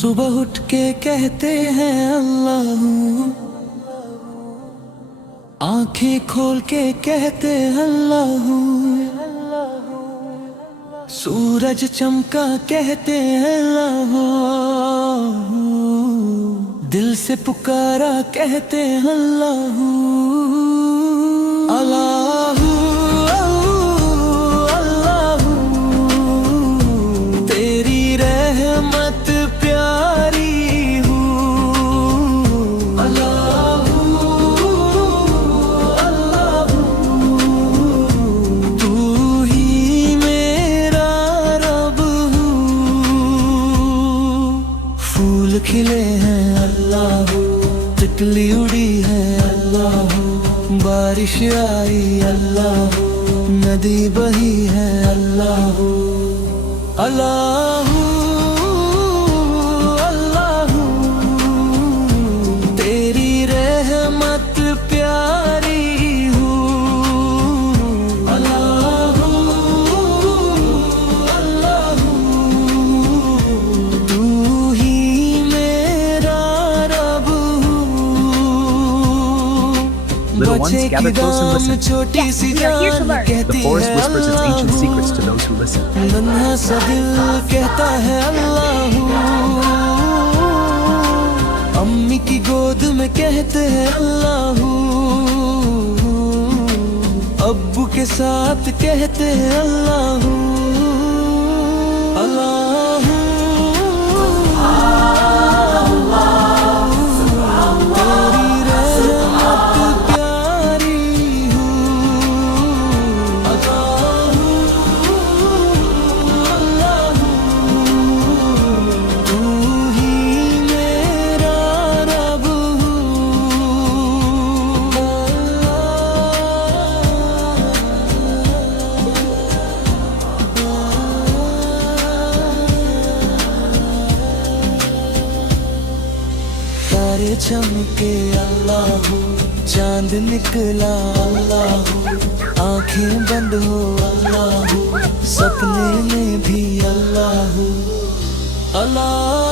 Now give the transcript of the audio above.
सुबह उठ के कहते हैं अल्लाह, आंखें खोल के कहते हैं अल्लाह, सूरज चमका कहते हैं अल्लाह, दिल से पुकारा कहते हैं अल्लाह। अल्लाह अल्लाह तेरी रहमत प्यारी हूँ। अल्लाह अल्लाह तू ही मेरा रब हूँ। फूल खिले हैं अल्लाह, तितली उड़ी है अल्लाह, बारिश आई अल्लाह, नदी बही है अल्लाह। अल्लाह अल्लाह तेरी रहमत प्यारी हूँ। अल्लाह अल्लाह तू ही मेरा रब हूँ। Little ones, gather close and listen. छोटी सी जान कहती The forest है whispers its ancient secrets to those who listen. नन्हा सा दिल कहता है अल्लाह, अम्मी की गोद में कहते हैं अल्लाह, अब्बू के साथ कहते हैं अल्लाह। अल्लाह तेरी रहमत प्यारी हूँ। अल्लाह तू ही मेरा रब तारे चमके अल्लाह, चांद निकला अल्लाह, आंखें बंद हो अल्लाह, सपने में भी अल्लाह। अल्लाह